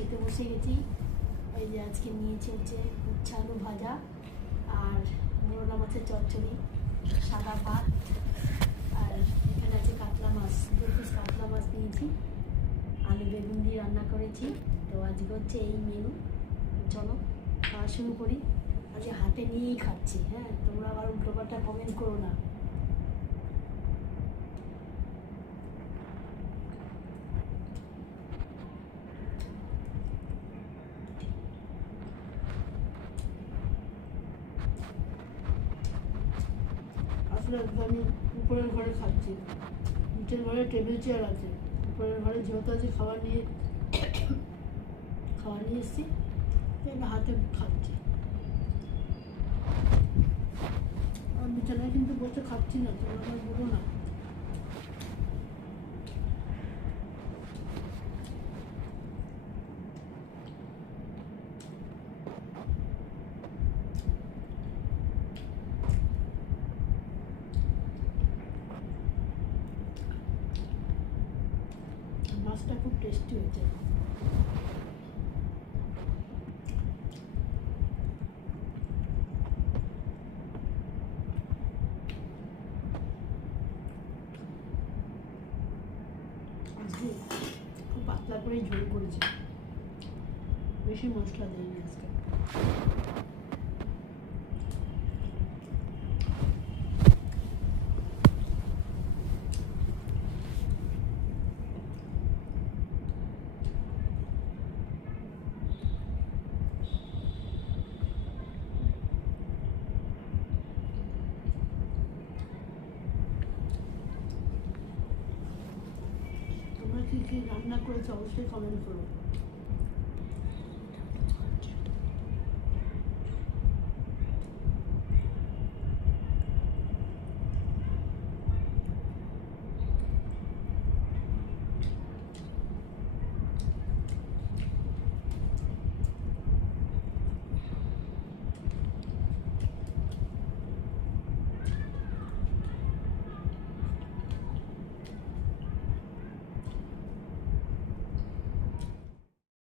খেতে বসে গেছি। এই যে আজকে নিয়েছি হচ্ছে উচ্ছে আলু ভাজা আর মোরলা মাছের চচ্চড়ি, সাদা ভাত, আর এখানে আছে কাতলা মাছ, 2 পিস কাতলা মাছ নিয়েছি, আলু বেগুন দিয়ে রান্না করেছি। তো আজকে হচ্ছে এই মেনু। চলো খাওয়া শুরু করি। আজকে হাতে নিয়েই খাচ্ছি। হ্যাঁ, তোমরা আবার উল্টোপাল্টা কমেন্ট করো না। আসলে আমি উপরের ঘরে খাচ্ছি, নিচের ঘরে টেবিল চেয়ার আছে, উপরের ঘরে যেহেতু আছে খাবার নিয়ে এসেছি, হাতে খাচ্ছি। আর বিছানায় কিন্তু বসে খাচ্ছি না, তোমরা আমার বলো না। মাছটা খুব টেস্টি হয়েছে। আজকে খুব পাতলা করেই ঝোল করেছে, বেশি মশলা দেয়নি আজকে। তোমরা কি কি রান্না করেছো অবশ্যই কমেন্ট করো।